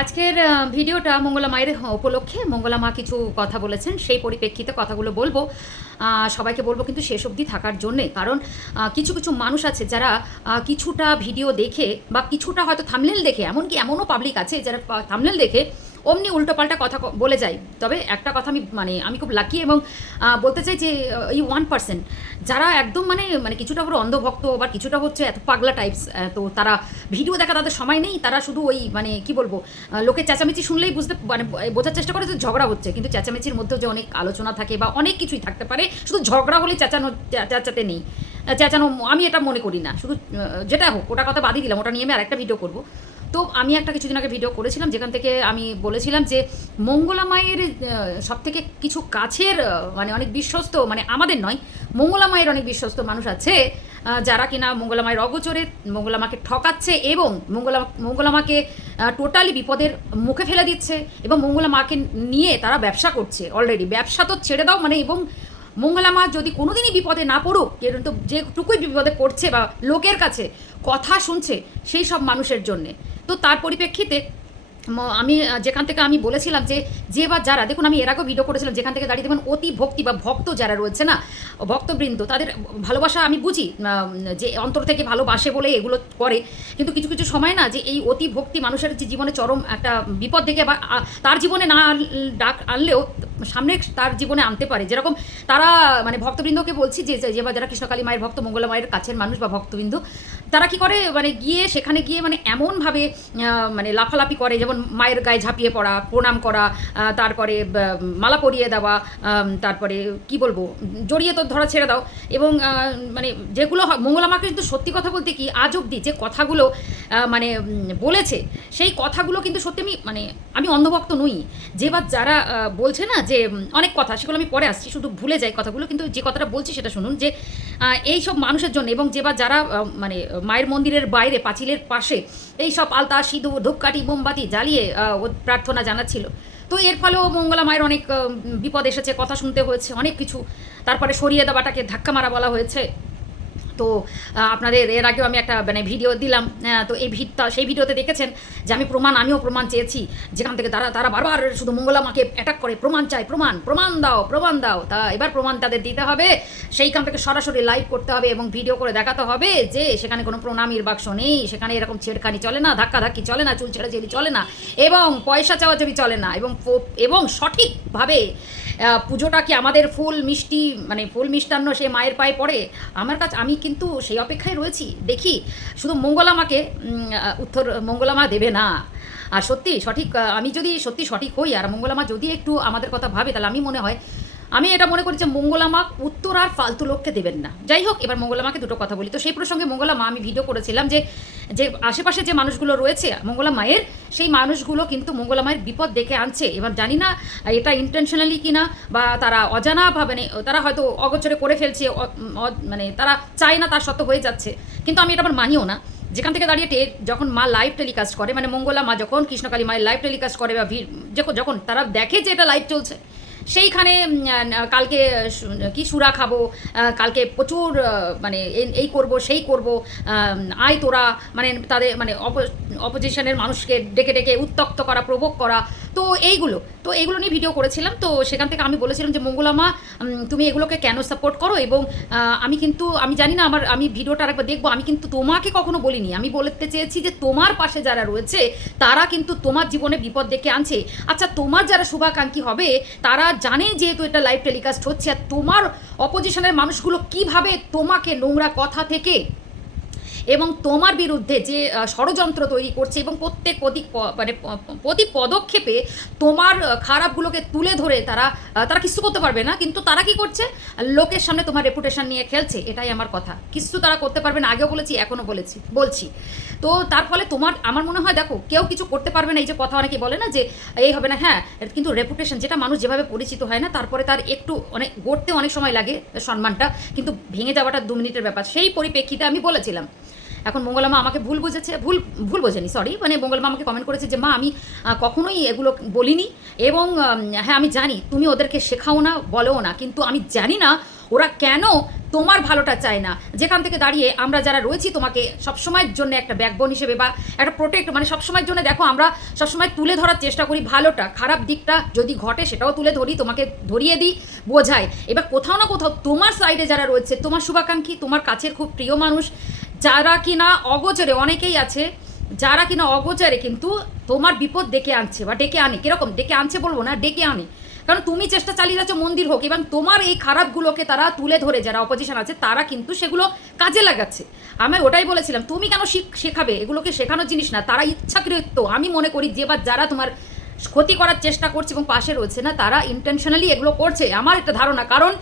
আজকের ভিডিওটা মঙ্গলা মায়ের উপলক্ষে। মঙ্গলা মা কিছু কথা বলেছেন, সেই পরিপ্রেক্ষিতে কথাগুলো বলব। সবাইকে বলব কিন্তু শেষ অবধি থাকার জন্যে। কারণ কিছু কিছু মানুষ আছে যারা কিছুটা ভিডিও দেখে বা কিছুটা হয়তো থামলেল দেখে, এমনকি এমনও পাবলিক আছে যারা থামলেল দেখে অমনি উল্টোপাল্টা কথা বলে যায় তবে একটা কথা আমি মানে আমি খুব লাকি এবং বলতে চাই যে এই ওয়ান পার্সেন্ট যারা একদম মানে মানে কিছুটা হলো অন্ধভক্ত বা কিছুটা হচ্ছে এত পাগলা টাইপস তো তারা ভিডিও দেখা তাদের সময় নেই, তারা শুধু ওই মানে কি বলব লোকের চেঁচামেচি শুনলেই বুঝতে মানে বোঝার চেষ্টা করে যে ঝগড়া হচ্ছে। কিন্তু চেঁচামেচির মধ্যেও যে অনেক আলোচনা থাকে বা অনেক কিছুই থাকতে পারে, শুধু ঝগড়া হলে চেঁচানো চেঁচাতে নেই। চেঁচানো, আমি এটা মনে করি না। শুধু যেটা হোক, ওটা কথা বাদই দিলাম, ওটা নিয়ে আমি আরেকটা ভিডিও করব। তো আমি একটা কিছুদিন আগে ভিডিও করেছিলাম, যেখান থেকে আমি বলেছিলাম যে মঙ্গলা মায়ের সব থেকে কিছু কাছের মানে অনেক বিশ্বস্ত মানে আমাদের নয়, মঙ্গলা মায়ের অনেক বিশ্বস্ত মানুষ আছে যারা কিনা মঙ্গলা মায়ের অগোচরে, মঙ্গলা মাকে ঠকাচ্ছে এবং মঙ্গলা মঙ্গলা মাকে টোটালি বিপদের মুখে ফেলে দিচ্ছে এবং মঙ্গলা মাকে নিয়ে তারা ব্যবসা করছে অলরেডি ব্যবসা তো ছেড়ে দাও মানে এবং মঙ্গলা মা যদি কোনোদিনই বিপদে না পড়ুক কিন্তু যেটুকুই বিপদে পড়ছে বা লোকের কাছে কথা শুনছে, সেই সব মানুষের জন্যে। তো তার পরিপ্রেক্ষিতে আমি যেখান থেকে আমি বলেছিলাম যে যে বা যারা, দেখুন আমি এর আগেও ভিডিও করেছিলাম, যেখান থেকে দাঁড়িয়ে দেখবেন অতি ভক্তি বা ভক্ত যারা রয়েছে না ভক্তবৃন্দ, তাদের ভালোবাসা আমি বুঝি যে অন্তর থেকে ভালোবাসে বলে এগুলো করে, কিন্তু কিছু কিছু সময় না যে এই অতি ভক্তি মানুষের যে জীবনে চরম একটা বিপদ দেখে বা তার জীবনে না ডাক আনলেও সামনে তার জীবনে আনতে পারে। যেরকম তারা মানে ভক্তবৃন্দকে বলছি যে, যে- বা যারা কৃষ্ণকালী মায়ের ভক্ত, মঙ্গলা মায়ের কাছের মানুষ বা ভক্তবৃন্দ, তারা কি করে মানে গিয়ে সেখানে গিয়ে মানে এমনভাবে মানে লাফালাফি করে, যেমন মায়ের গায়ে ঝাঁপিয়ে পড়া, প্রণাম করা তারপরে মালা পরিয়ে দেওয়া তারপরে কি বলব, জড়িয়ে তো ধরা ছেড়ে দাও। এবং মানে যেগুলো মঙ্গলা মাকে কিন্তু সত্যি কথা বলতে কি, আজ অবধি যে কথাগুলো মানে বলেছে, সেই কথাগুলো কিন্তু সত্যি আমি মানে আমি অন্ধভক্ত নই। যে বা যারা বলছে না যে অনেক কথা, সেগুলো আমি পরে আসছি, শুধু ভুলে যাই কথাগুলো, কিন্তু যে কথাটা বলছি সেটা শুনুন, যে এই সব মানুষের জন্য এবং যে বা যারা মানে মায়ের মন্দিরের বাইরে, পাঁচিলের পাশে, এই সব আলতা, সিঁদুর, ধূপকাঠি, মোমবাতি জ্বালিয়ে প্রার্থনা জানাচ্ছিল। তো এর ফলেও মঙ্গলা মায়ের অনেক বিপদ এসেছে, কথা শুনতে হয়েছে, অনেক কিছু। তারপরে সরিয়ে দেওয়াটাকে ধাক্কা মারা বলা হয়েছে। তো আপনাদের এর আগেও আমি একটা মানে ভিডিও দিলাম তো এই ভিডটা, সেই ভিডিওতে দেখেছেন যে আমি প্রমাণ, আমিও প্রমাণ চেয়েছি। যেখান থেকে তারা তারা বারবার শুধু মঙ্গলা মাকে অ্যাটাক করে, প্রমাণ চায় প্রমাণ প্রমাণ দাও প্রমাণ দাও। তা এবার প্রমাণ তাদের দিতে হবে, সেইখান থেকে সরাসরি লাইভ করতে হবে এবং ভিডিও করে দেখাতে হবে যে সেখানে কোনো প্রণামীর বাক্স নেই, সেখানে এরকম ছেড়খানি চলে না ধাক্কা ধাক্কি চলে না, চুল ছেড়াছেড়ি চলে না, এবং পয়সা চাওয়া চাওয়াচাবি চলে না, এবং এবং সঠিকভাবে পুজোটা কি আমাদের ফুল মিষ্টি মানে ফুল মিষ্টান্ন সে মায়ের পায়ে পড়ে? আমার কাছে, আমি কিন্তু সেই অপেক্ষায় রয়েছি। দেখি, শুধু মঙ্গলামাকে উত্তর মঙ্গলামা দেবে না। আর সত্যি সঠিক আমি যদি সত্যি সঠিক হই, আর মঙ্গলামা যদি একটু আমাদের কথা ভাবে, তাহলে আমি মনে হয় আমি এটা মনে করি যে মঙ্গলামা উত্তর আর ফালতু লোককে দেবেন না। যাই হোক, এবার মঙ্গলামাকে দুটো কথা বলি। তো সেই প্রসঙ্গে মঙ্গলামা আমি ভিডিও করেছিলাম যে যে আশেপাশে যে মানুষগুলো রয়েছে, মঙ্গলা মায়ের, সেই মানুষগুলো কিন্তু মঙ্গলা মায়ের বিপদ দেখে আনছে। এবার জানি না, এটা ইন্টেনশনালি কিনা বা তারা অজানাভাবে মানে তারা হয়তো অগোচরে করে ফেলছে মানে তারা চায় না তার সত্ত্বেও হয়ে যাচ্ছে। কিন্তু আমি এটা আবার মানিও না। যেখান থেকে দাঁড়িয়ে টে- যখন মা লাইভ টেলিকাস্ট করে মানে মঙ্গলা মা যখন কৃষ্ণকালী মায়ের লাইভ টেলিকাস্ট করে বা যখন তারা দেখে যে এটা লাইভ চলছে সেইখানে কালকে কি সুরা খাব কালকে প্রচুর মানে এই- এই করব, সেই করব আয় তোরা মানে তাদের মানে অপোজিশনের মানুষকে ডেকে ডেকে উত্তক্ত করা প্রবোক করা তো এইগুলো তো এইগুলো নিয়ে ভিডিও করেছিলাম। তো সেখান থেকে আমি বলেছিলাম যে মঙ্গলামা তুমি এগুলোকে কেন সাপোর্ট করো? এবং আমি কিন্তু, আমি জানি না আমার, আমি ভিডিওটা আরেকবার দেখব। আমি কিন্তু তোমাকে কখনো বলিনি। আমি বলতে চেয়েছি যে, তোমার পাশে যারা রয়েছে, তারা কিন্তু তোমার জীবনে বিপদ দেখে আনছে। আচ্ছা তোমার যারা শুভাকাঙ্ক্ষী হবে, তারা জানে যেহেতু এটা লাইভ টেলিকাস্ট হচ্ছে, আর তোমার অপোজিশনের মানুষগুলো কীভাবে তোমাকে নোংরা কথা থেকে এবং তোমার বিরুদ্ধে যে ষড়যন্ত্র তৈরি করছে এবং প্রত্যেক প্রতি মানে প্রতি পদক্ষেপে তোমার খারাপগুলোকে তুলে ধরে তারা তারা কিছু করতে পারবে না, কিন্তু তারা কি করছে? লোকের সামনে তোমার রেপুটেশন নিয়ে খেলছে, এটাই আমার কথা। কিছু তারা করতে পারবে না, আগেও বলেছি, এখনও বলেছি, বলছি। তো তার ফলে তোমার, আমার মনে হয় দেখো, কেউ কিছু করতে পারবে না, এই যে কথা অনেকে বলে না যে, এই হবে না হ্যাঁ কিন্তু রেপুটেশন যেটা মানুষ যেভাবে পরিচিত হয় না, তারপরে তার একটু অনেক, গড়তে অনেক সময় লাগে সম্মানটা, কিন্তু ভেঙে যাওয়াটা দু মিনিটের ব্যাপার। সেই পরিপ্রেক্ষিতে আমি বলেছিলাম এখন মঙ্গলামা আমাকে ভুল বুঝেছে, ভুল ভুল বোঝেনি সরি মানে মঙ্গলমা আমাকে কমেন্ট করেছে যে, মা, আমি কখনোই এগুলো বলিনি এবং হ্যাঁ আমি জানি, তুমি ওদেরকে শেখাও না বলো না, কিন্তু আমি জানি না ওরা কেন তোমার ভালোটা চায় না। যেখান থেকে দাঁড়িয়ে আমরা যারা রয়েছি তোমাকে সবসময়ের জন্য একটা ব্যাকবোন হিসেবে বা একটা প্রোটেক্ট মানে সবসময়ের জন্য দেখো, আমরা সবসময় তুলে ধরার চেষ্টা করি ভালোটা, খারাপ দিকটা যদি ঘটে সেটাও তুলে ধরি, তোমাকে ধরিয়ে দিই, বোঝাই। এবার কোথাও না কোথাও তোমার সাইডে যারা রয়েছে, তোমার শুভাকাঙ্ক্ষী, তোমার কাছের খুব প্রিয় মানুষ যারা কিনা অগোচরে, অনেকেই আছে, যারা কিনা অগোচরে কিন্তু তোমার বিপদ ডেকে আনছে বা ডেকে আনে। কীরকম? ডেকে আনছে বলব না, ডেকে আনে। কারণ তুমি চেষ্টা চালিয়ে যাচ্ছ মন্দির হোক এবং তোমার এই খারাপগুলোকে তারা তুলে ধরে, যারা অপোজিশন আছে, তারা কিন্তু সেগুলো কাজে লাগাচ্ছে। আমি ওটাই বলেছিলাম, তুমি কেন শিখ শেখাবে? এগুলোকে শেখানোর জিনিস না, তারা ইচ্ছাকৃত। আমি মনে করি যে বা যারা তোমার ক্ষতি করার চেষ্টা করছে এবং পাশে রয়েছে না, তারা ইন্টেনশনালি এগুলো করছে। আমার একটা ধারণা, কারণ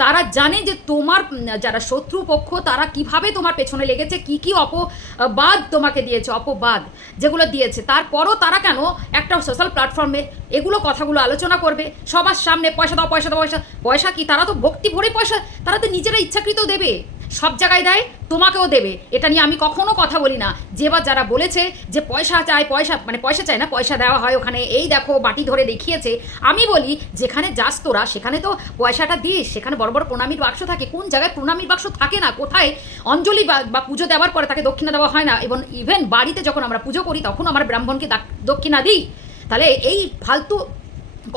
তারা জানে যে তোমার, যারা শত্রুপক্ষ, তারা কীভাবে তোমার পেছনে লেগেছে, কি কি অপবাদ তোমাকে দিয়েছে, অপবাদ যেগুলো দিয়েছে। তারপরও তারা কেন একটা সোশ্যাল প্ল্যাটফর্মে এগুলো কথাগুলো আলোচনা করবে? সবার সামনে পয়সা দাও পয়সা দাও, পয়সা পয়সা কি? তারা তো ভক্তি ভরে পয়সা, তারা তো নিজেরা ইচ্ছাকৃত দেবে। সব জায়গায় দেয়, তোমাকেও দেবে। এটা নিয়ে আমি কখনো কথা বলি না। যে বা যারা বলেছে যে পয়সা চায়, পয়সা মানে পয়সা চায় না, পয়সা দেওয়া হয় ওখানে, এই দেখো, বাটি ধরে দেখিয়েছে। আমি বলি, যেখানে যাস তোরা, সেখানে তো পয়সাটা দিস, সেখানে বড় বড় প্রণামীর বাক্স থাকে। কোন জায়গায় প্রণামীর বাক্স থাকে না, কোথায়? অঞ্জলি বা পুজো দেওয়ার পরে তাকে দক্ষিণা দেওয়া হয় না। এবং ইভেন বাড়িতে যখন আমরা পুজো করি, তখন আমরা ব্রাহ্মণকে দক্ষিণা দিই। তাহলে এই ফালতু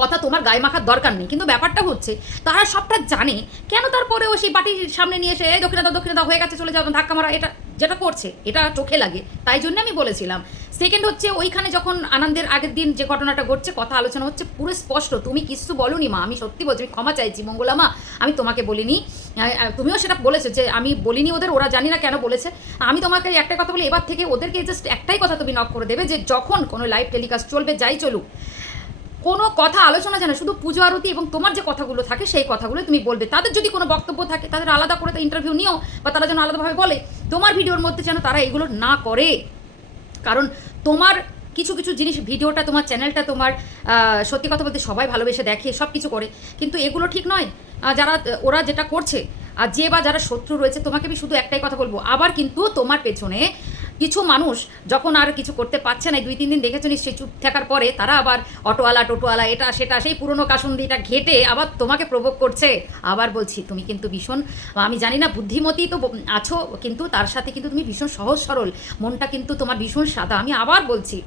কথা তোমার গায়ে মাখার দরকার নেই। কিন্তু ব্যাপারটা হচ্ছে, তারা সবটা জানে। কেন তারপরেও সেই বাটির সামনে নিয়ে এসে দক্ষিণা দাও হয়ে গেছে, চলে যাও ধাক্কা মারা। এটা যেটা করছে, এটা চোখে লাগে। তাই জন্য আমি বলেছিলাম। সেকেন্ড হচ্ছে, ওইখানে যখন আনন্দের আগের দিন যে ঘটনাটা ঘটছে, কথা আলোচনা হচ্ছে, পুরো স্পষ্ট। তুমি কিছু বলনি মা, আমি সত্যি বলছি ক্ষমা চাইছি, মঙ্গলা মা, আমি তোমাকে বলিনি। তুমিও সেটা বলেছ যে, আমি বলিনি ওদের, ওরা জানি না কেন বলেছে। আমি তোমাকে একটা কথা বলি, এবার থেকে ওদেরকে জাস্ট একটাই কথা তুমি নক করে দেবে যে, যখন কোনো লাইভ টেলিকাস্ট চলবে, যাই চলুক কোনো কথা আলোচনা জানে শুধু পুজো আরতি এবং তোমার যে কথাগুলো থাকে সেই কথাগুলো তুমি বলবে। তাদের যদি কোনো বক্তব্য থাকে, তাদের আলাদা করে তো ইন্টারভিউ নিও বা তারা যেন আলাদাভাবে বলে। তোমার ভিডিওর মধ্যে যেন তারা এগুলো না করে। কারণ তোমার কিছু কিছু জিনিস ভিডিওটা, তোমার চ্যানেলটা, তোমার সত্যি কথা বলতে সবাই ভালোবেসে দেখে সব কিছু করে। কিন্তু এগুলো ঠিক নয়। যারা, ওরা যেটা করছে, আর যে বা যারা শত্রু রয়েছে, তোমাকে আমি শুধু একটাই কথা বলব। আবার কিন্তু তোমার পেছনে কিছু মানুষ যখন আর কিছু করতে পারছে না দুই, তিন দিন দেখেছ নিশ্চয়ই চুপ থাকার পরে, তারা আবার অটোওয়ালা, টোটোওয়ালা, এটা, সেটা, সেই পুরনো কাসুন্দিটা ঘেটে আবার তোমাকে প্রভোগ করছে। আবার বলছি, তুমি কিন্তু ভীষণ, আমি জানি না, বুদ্ধিমতী তো আছো, কিন্তু তার সাথে কিন্তু তুমি ভীষণ সহজ সরল, মনটা কিন্তু তোমার ভীষণ সাদা। আমি আবার বলছি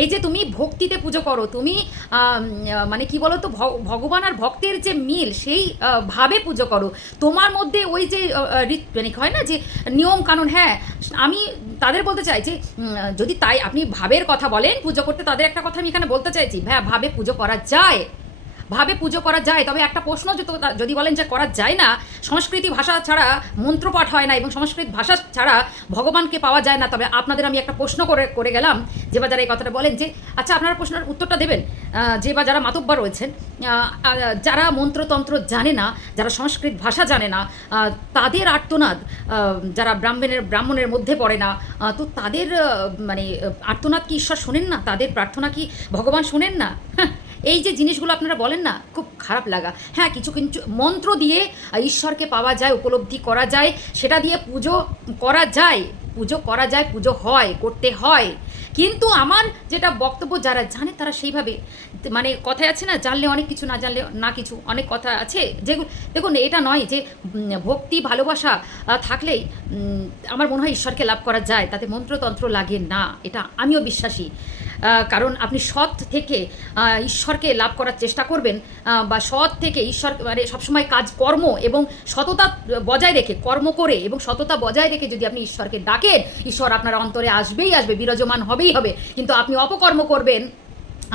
এই যে তুমি ভক্তিতে পুজো করো, তুমি মানে কি বলো তো ভগবান আর ভক্তের যে মিল, সেই ভাবে পুজো করো। তোমার মধ্যে ওই যে মানে হয় না যে, নিয়ম কানুন হ্যাঁ আমি তাদের বলতে চাই যে যদি তাই আপনি ভাবের কথা বলেন পুজো করতে, তাদের একটা কথা আমি এখানে বলতে চাইছি হ্যাঁ ভাবে পুজো করা যায়। ভাবে পুজো করা যায়। তবে একটা প্রশ্ন যদি বলেন যে করা যায় না, সংস্কৃতি ভাষা ছাড়া মন্ত্রপাঠ হয় না এবং সংস্কৃত ভাষা ছাড়া ভগবানকে পাওয়া যায় না, তবে আপনাদের আমি একটা প্রশ্ন করে করে গেলাম। যে বা যারা এই কথাটা বলেন যে আচ্ছা আপনারা প্রশ্নের উত্তরটা দেবেন। যে বা যারা মাতব্বা রয়েছেন যারা মন্ত্রতন্ত্র জানে না, যারা সংস্কৃত ভাষা জানে না তাদের আর্তনাদ যারা ব্রাহ্মণের ব্রাহ্মণের মধ্যে পড়ে না তো তাদের মানে আর্তনাদ কি ঈশ্বর শোনেন না? তাদের প্রার্থনা কি ভগবান শোনেন না? হ্যাঁ এই যে জিনিসগুলো আপনারা বলেন না, খুব খারাপ লাগা। হ্যাঁ কিছু কিছু মন্ত্র দিয়ে ঈশ্বরকে পাওয়া যায়, উপলব্ধি করা যায়, সেটা দিয়ে পুজো করা যায়, পুজো করা যায়, পুজো হয়, করতে হয়। কিন্তু আমার যেটা বক্তব্য, যারা জানে তারা সেইভাবে মানে কথায় আছে না, জানলে অনেক কিছু, না জানলে না কিছু, অনেক কথা আছে। যেগুলো দেখুন, এটা নয় যে ভক্তি, ভালোবাসা থাকলেই আমার মনে হয় ঈশ্বরকে লাভ করা যায়, তাতে মন্ত্রতন্ত্র লাগে না। এটা আমিও বিশ্বাসী। কারণ আপনি সৎ থেকে ঈশ্বরকে লাভ করার চেষ্টা করবেন বা সৎ থেকে ঈশ্বর মানে সবসময় কাজ কর্ম এবং সততা বজায় রেখে, কর্ম করে এবং সততা বজায় রেখে যদি আপনি ঈশ্বরকে ডাকেন, ঈশ্বর আপনার অন্তরে আসবেই আসবে, বিরাজমান হবেই হবে। কিন্তু আপনি অপকর্ম করবেন,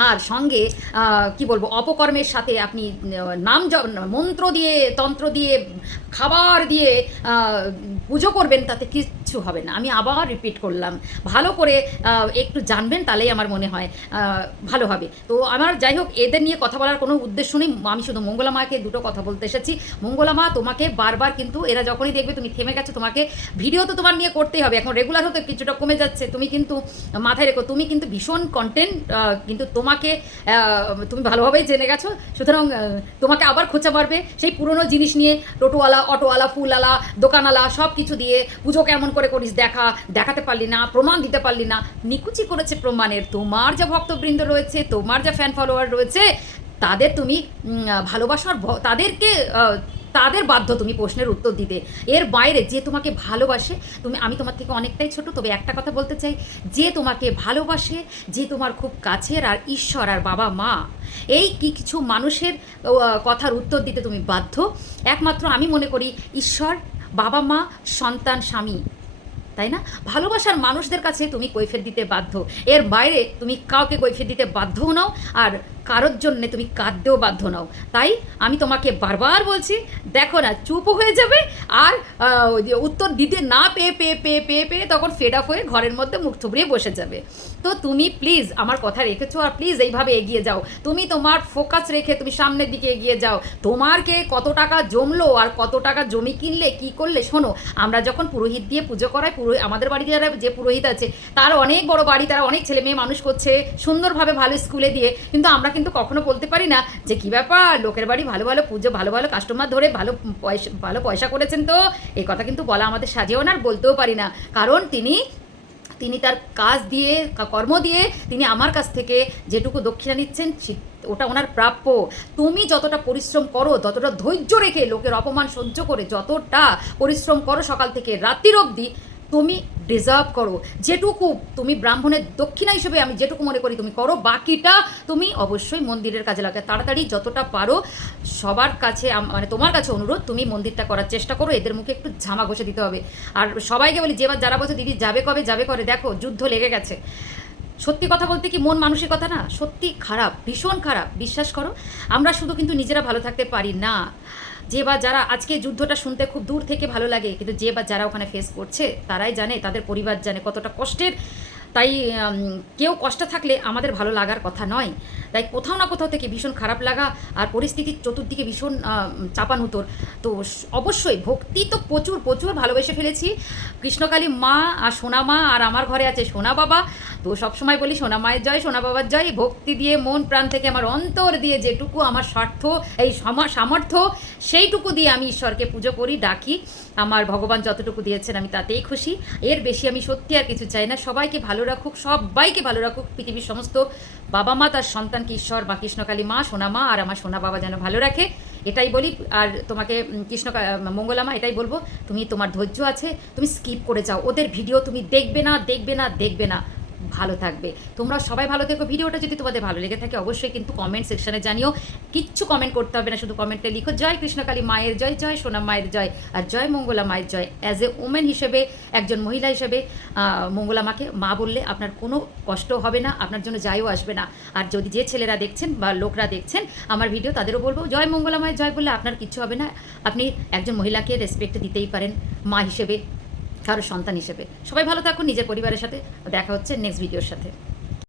আর সঙ্গে কি বলব, অপকর্মের সাথে আপনি নাম মন্ত্র দিয়ে, তন্ত্র দিয়ে, খাবার দিয়ে পুজো করবেন, তাতে কিচ্ছু হবে না। আমি আবার রিপিট করলাম। ভালো করে একটু জানবেন তাহলেই আমার মনে হয় ভালো হবে। তো আমার যাই হোক, এদের নিয়ে কথা বলার কোনো উদ্দেশ্য নেই। আমি শুধু মঙ্গলা মাকে দুটো কথা বলতে এসেছি। মঙ্গলা মা, তোমাকে বারবার কিন্তু এরা যখনই দেখবে তুমি থেমে গেছো, তোমাকে ভিডিও তো তোমার নিয়ে করতেই হবে। এখন রেগুলার হতে কিছুটা কমে যাচ্ছে। তুমি কিন্তু মাথায় রেখো, তুমি কিন্তু ভীষণ কন্টেন্ট কিন্তু তোমাকে তুমি ভালোভাবেই জেনে গেছো। সুতরাং তোমাকে আবার খোঁচা মারবে। সেই পুরনো জিনিস নিয়ে টোটোওয়ালা, অটোওয়ালা, ফুলওয়ালা, দোকানওয়ালা সব কিছু দিয়ে পুজো কেমন করে করিস, দেখা, দেখাতে পারলি না, প্রমাণ দিতে পারলি না। নিকুচি করেছে প্রমাণের। তোমার যা ভক্তবৃন্দ রয়েছে, তোমার যা ফ্যান ফলোয়ার রয়েছে, তাদের তুমি ভালোবাসার তাদেরকে তাদের বাধ্য তুমি প্রশ্নের উত্তর দিতে। এর বাইরে যে তোমাকে ভালোবাসে, তুমি, আমি তোমার থেকে অনেকটাই ছোট, তবে একটা কথা বলতে চাই, যে তোমাকে ভালোবাসে, যে তোমার খুব কাছের আর ঈশ্বর আর বাবা মা, এই কি কিছু মানুষের কথার উত্তর দিতে তুমি বাধ্য? একমাত্র আমি মনে করি, ঈশ্বর, বাবা মা, সন্তান, স্বামী। তাই না? ভালোবাসার মানুষদের কাছে তুমি কৈফের দিতে বাধ্য। এর বাইরে তুমি কাউকে কৈফের দিতে বাধ্যও নাও। আর কারোর জন্যে তুমি কাঁদতেও বাধ্য নাও। তাই আমি তোমাকে বারবার বলছি, দেখো না, চুপ হয়ে যাবে আর উত্তর দিতে না পেয়ে পেয়ে পেয়ে পেয়ে পেয়ে তখন ফেড আপ হয়ে ঘরের মধ্যে মুখ থুবড়িয়ে বসে যাবে। তো তুমি প্লিজ আমার কথা রেখেছো আর প্লিজ এইভাবে এগিয়ে যাও। তুমি তোমার ফোকাস রেখে তুমি সামনের দিকে এগিয়ে যাও। তোমার কে কত টাকা জমলো আর কত টাকা জমি কিনলে, কি করলে, শোনো, আমরা যখন পুরোহিত দিয়ে পুজো করাই, পুরো, আমাদের বাড়িতে যারা যে পুরোহিত আছে, তার অনেক বড় বাড়ি, তারা অনেক ছেলে মেয়ে মানুষ করছে, সুন্দরভাবে ভালো স্কুলে দিয়ে। কিন্তু আমরা কিন্তু কখনো বলতে পারি না যে কী ব্যাপার? লোকের বাড়ি ভালো ভালো পুজো, ভালো ভালো কাস্টমার ধরে ভালো পয়সা ভালো পয়সা করেছেন তো? এই কথা কিন্তু বলা আমাদের সাজেও না আর বলতেও পারি না। কারণ তিনি তিনি তার কাজ দিয়ে কর্ম দিয়ে তিনি আমার কাছ থেকে যেটুকু দক্ষিণা নিচ্ছেন ওটা ওনার প্রাপ্য। তুমি যতটা পরিশ্রম করো, ততটা ধৈর্য রেখে লোকের অপমান সহ্য করে যতটা পরিশ্রম করো সকাল থেকে রাত্রির অবধি তুমি ডিজার্ভ করো। যেটুকু তুমি ব্রাহ্মণের দক্ষিণা হিসেবে আমি যেটুকু মনে করি তুমি করো, বাকিটা তুমি অবশ্যই মন্দিরের কাজে লাগে তাড়াতাড়ি যতটা পারো, সবার কাছে মানে তোমার কাছে অনুরোধ, তুমি মন্দিরটা করার চেষ্টা করো, এদের মুখে একটু ঝামা ঘষে দিতে হবে। আর সবাইকে বলি যে যারা বলছে, দিদি, যাবে কবে? যাবে করে দেখো, যুদ্ধ লেগে গেছে। সত্যি কথা বলতে কি, মন মানুষের কথা না, সত্যি খারাপ, ভীষণ খারাপ। বিশ্বাস করো, আমরা শুধু কিন্তু নিজেরা ভালো থাকতে পারি না। যে বা যারা আজকে যুদ্ধটা শুনতে খুব দূর থেকে ভালো লাগে, কিন্তু যে বা যারা ওখানে ফেস করছে, তারাই জানে, তাদের পরিবার জানে কতটা কষ্টের। তাই কেউ কষ্ট থাকলে আমাদের ভালো লাগার কথা নয়। তাই কোথাও না কোথাও থেকে ভীষণ খারাপ লাগা আর পরিস্থিতির চতুর্দিকে ভীষণ চাপানুতোর। তো অবশ্যই ভক্তি তো প্রচুর প্রচুর ভালোবেসে ফেলেছি। কৃষ্ণকালী মা আর সোনা মা আর আমার ঘরে আছে সোনা বাবা তো সবসময় বলি, সোনা মায়ের জয়, সোনা বাবার জয় ভক্তি দিয়ে মন প্রাণ থেকে আমার অন্তর দিয়ে যেটুকু আমার স্বার্থ, এই সমা- সামর্থ্য, সেইটুকু দিয়ে আমি ঈশ্বরকে পুজো করি, ডাকি। আমার ভগবান যতটুকু দিয়েছেন আমি তাতেই খুশি। এর বেশি আমি সত্যি আর কিছু চাই না। সবাইকে ভালো রাখুক, সবাইকে ভালো রাখুক, পৃথিবীর সমস্ত বাবা মা, তার সন্তানকে ঈশ্বর বা কৃষ্ণকালী মা, সোনা মা আর আমার সোনা বাবা যেন ভালো রাখে। এটাই বলি, আর তোমাকে কৃষ্ণ মঙ্গলামা এটাই বলব, তুমি তোমার ধৈর্য আছে, তুমি স্কিপ করে যাও। ওদের ভিডিও তুমি দেখবে না দেখবে না দেখবে না। ভালো থাকবে। তোমরা সবাই ভালো থেকো। ভিডিওটা যদি তোমাদের ভালো লেগে থাকে, অবশ্যই কিন্তু কমেন্ট সেকশনে জানিও। কিচ্ছু কমেন্ট করতে হবে না, শুধু কমেন্টে লিখো, জয় কৃষ্ণকালী মায়ের জয় জয় সোনা মায়ের জয় আর জয় মঙ্গলা মায়ের জয় অ্যাজ এ ওমেন হিসেবে, একজন মহিলা হিসেবে মঙ্গলা মাকে মা বললে আপনার কোনো কষ্ট হবে না, আপনার জন্য যাইও আসবে না। আর যদি যে ছেলেরা দেখছেন বা লোকরা দেখছেন, আমার ভিডিও তাদেরও বলব, জয় মঙ্গলা মায়ের জয় বললে আপনার কিচ্ছু হবে না। আপনি একজন মহিলাকে রেসপেক্ট দিতেই পারেন মা হিসেবে। কারও সন্তান হিসেবে। সবাই ভালো থাকুন নিজের পরিবারের সাথে। দেখা হচ্ছে নেক্সট ভিডিওর সাথে।